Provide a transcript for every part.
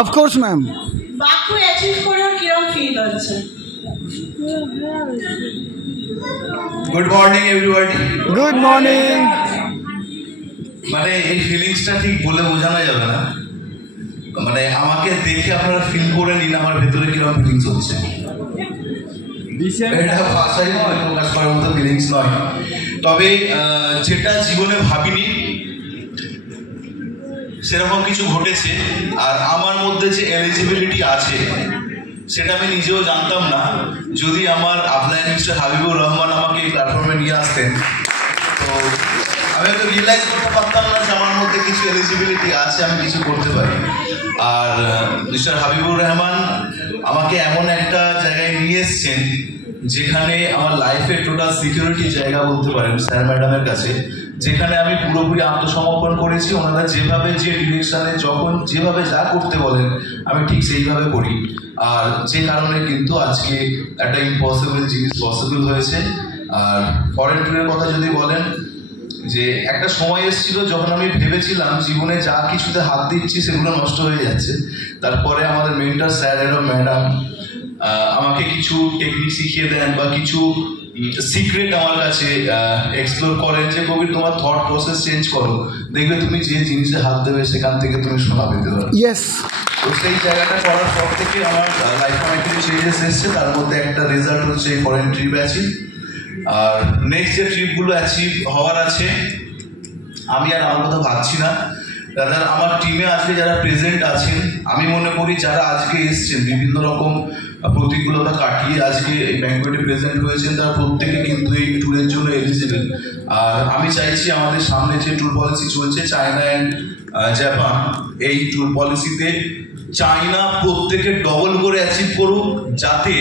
Of course ma'am. বাক্য achieve করে কিরকম ফিল হচ্ছে? Good morning everybody. Good morning. মানে এই ফিলিংসটা ঠিক বলে বোঝানো যাবে না, মানে আমাকে দেখে আপনারা ফিল করে নিন আমার ভেতরে কিরকম ফিলিংস হচ্ছে। এটা ভাষায় প্রকাশ করার মতো ফিলিংস নয়, তবে যেটা জীবনে ভাবিনি সেরকম কিছু ঘটেছে। আর আমার মধ্যে যে এলিজিবিলিটি আছে সেটা আমি নিজেও জানতাম না, যদি আমার আপলাইন মিস্টার হাবিবুর রহমান আমাকে এই প্ল্যাটফর্মে নিয়ে আসতেন। তো আমি হয়তো রিয়েলাইজ করতে পারতাম না যে আমার মধ্যে কিছু এলিজিবিলিটি আছে, আমি কিছু করতে পারি। আর মিস্টার হাবিবুর রহমান আমাকে এমন একটা জায়গায় নিয়ে এসছেন যেখানে আমার লাইফের টোটাল সিকিউরিটি জায়গা বলতে পারেন স্যার ম্যাডামের কাছে, যেখানে আমি পুরোপুরি আত্মসমর্পণ করেছি। ওনারা যেভাবে যে ডিরেকশনে যখন যেভাবে যা করতে বলেন আমি ঠিক সেইভাবে করি। আর যে কারণে কিন্তু আজকে একটা ইম্পসিবল জিনিস পসিবল হয়েছে। আর ফরেন ট্যুরের কথা যদি বলেন, যে একটা সময় এসেছিল যখন আমি ভেবেছিলাম জীবনে যা কিছুতে হাত দিচ্ছি সেগুলো নষ্ট হয়ে যাচ্ছে। তারপরে আমাদের মেন্টর স্যার এবং ম্যাডাম আমাকে কিছু টেকনিক শিখিয়ে দেন বা কিছু সিক্রেট আমার কাছে এক্সপ্লোর করেন যে কবির তোমার থট প্রসেস চেঞ্জ করো, দেখবে তুমি যে জিনিসে হাত দেবে সেখান থেকে তুমি সোনা পেতে পারো। ইয়েস। তো সেই জায়গাটা করার পর থেকে আমার লাইফে অনেক কিছু চেঞ্জেস এসছে। তার মধ্যে একটা রেজাল্ট হচ্ছে ফরেন ট্রিপ অ্যাচিভ। আর নেক্সট যে ট্রিপগুলো অ্যাচিভ হওয়ার আছে আমি আর আমার কথা ভাবছি না। দাদা আমার টিমে আজকে যারা প্রেজেন্ট আছেন, আমি মনে করি যারা আজকে এসছেন বিভিন্ন রকম প্রতিকূলতা কাটিয়ে আজকে এই ব্যাংকুয়েটে প্রেজেন্ট হয়েছেন, তারা প্রত্যেকে কিন্তু এই ট্যুরের জন্য এলিজিবল। আর আমি চাইছি আমাদের সামনে যে ট্যুর পলিসি চলছে চায়না অ্যান্ড জাপান, এই ট্যুর পলিসিতে চায়না প্রত্যেকে ডবল করে অ্যাচিভ করুক, যাতে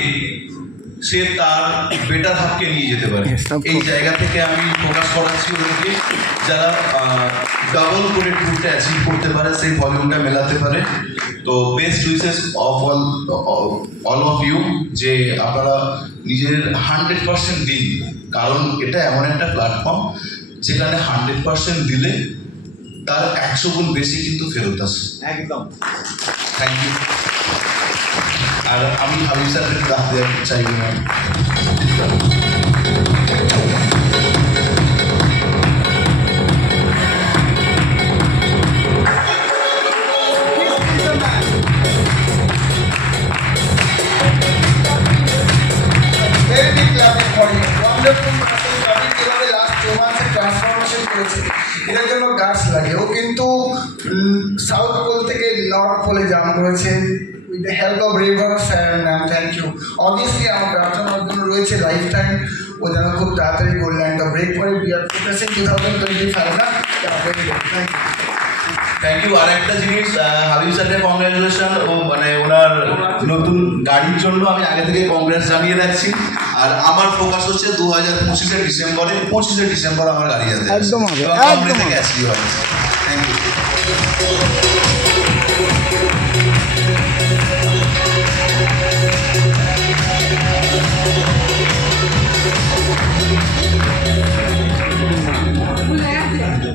সে তার বেটার হাতকে নিয়ে যেতে পারে। এই জায়গা থেকে আমি ফোকাস করাচ্ছি ওদেরকে, যারা ডাবল করে ট্যুরটা অ্যাচিভ করতে পারে, সেই ভলিউমটা মেলাতে পারে। তো best wishes of all of you, যে আপনারা নিজের 100% দিন, কারণ এটা এমন একটা প্ল্যাটফর্ম যেখানে 100% দিলে তার 100 গুণ বেশি কিন্তু ফেরত আসে। একদম। Thank you. আর আমি হাবিব স্যারকে ডাকতে চাইব না। এটার জন্য গাছ লাগে। ও কিন্তু সাউথ পোল থেকে নর্থ পোলে জাম্প করেছে with the help of river sir ma'am. Thank you. Obviously আমার প্রার্থনার জন্য রয়েছে লাইফ টাইম ও যেন খুব তাড়াতাড়ি গোল্ড লাইনটা ব্রেক করে। উই আর ফোকাসিং 2025 না। Thank you. আর একটা জিনিস, হাবিব স্যারকে কংগ্রাচুলেশন। ও মানে ওনার নতুন গাড়ির জন্য আমি আগে থেকে কংগ্রেস জানিয়ে রাখছি। আর আমার ফোকাস হচ্ছে 2025 ডিসেম্বরে, 25 ডিসেম্বর আমার গাড়ি আছে। একদম হবে, একদম হবে। Thank you.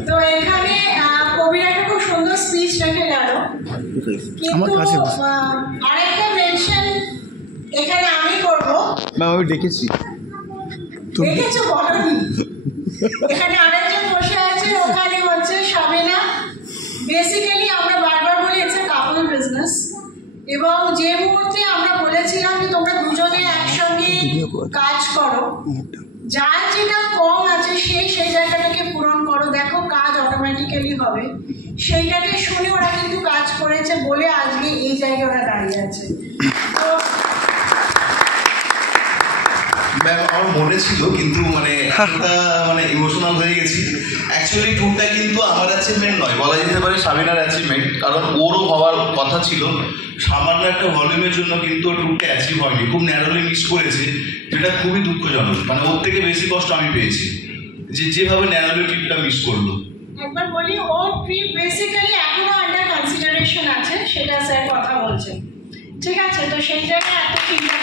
তো এখানে কবির একটা খুব সুন্দর স্পিচ রেখে গেল, কিন্তু আরেকটা মেনশন এখানে আমি করবো। আমি দেখেছি। দেখেছো বলনি? এখানে আরেকজন বসে আছে, ওখানে হচ্ছে সাবিনা। বেসিক্যালি আমরা বারবার বলি ইটস এ কাপল বিজনেস, এবং যে মুহূর্তে আমরা বলেছিলাম যে তোমরা দুজনে একসঙ্গে কাজ করো, যার যেটা কম আছে সেই জায়গাটাকে পূরণ করো, দেখো কাজ অটোমেটিক্যালি হবে। সেইটাকে শুনে ওরা কিন্তু কাজ করেছে বলে আজকে এই জায়গায় ওরা দাঁড়িয়ে আছে। তো ম্যাম আমার মনে ছিল, কিন্তু মানে ইমোশনাল হয়ে গেছি। অ্যাকচুয়ালি ট্যুরটা কিন্তু আমার অ্যাচিভমেন্ট নয়, বলা যেতে পারে সাবিনার অ্যাচিভমেন্ট, কারণ ওরও হওয়ার কথা ছিল। সামান্য একটা ভলিউমের জন্য কিন্তু ও ট্যুরটা অ্যাচিভ হয়নি, খুব ন্যারোলি মিস করেছে, যেটা খুবই দুঃখজনক। মানে ওর থেকে বেশি কষ্ট আমি পেয়েছি, যেভাবে ন্যারোলি ট্রিপটা মিস করলো। একবার বলি, ওর ট্রিপ বেসিক্যালি এখনো আন্ডার কনসিডারেশন আছে, সেটা স্যার কথা বলছেন। ঠিক আছে, তো সেই জায়গায় একটা ফিডব্যাক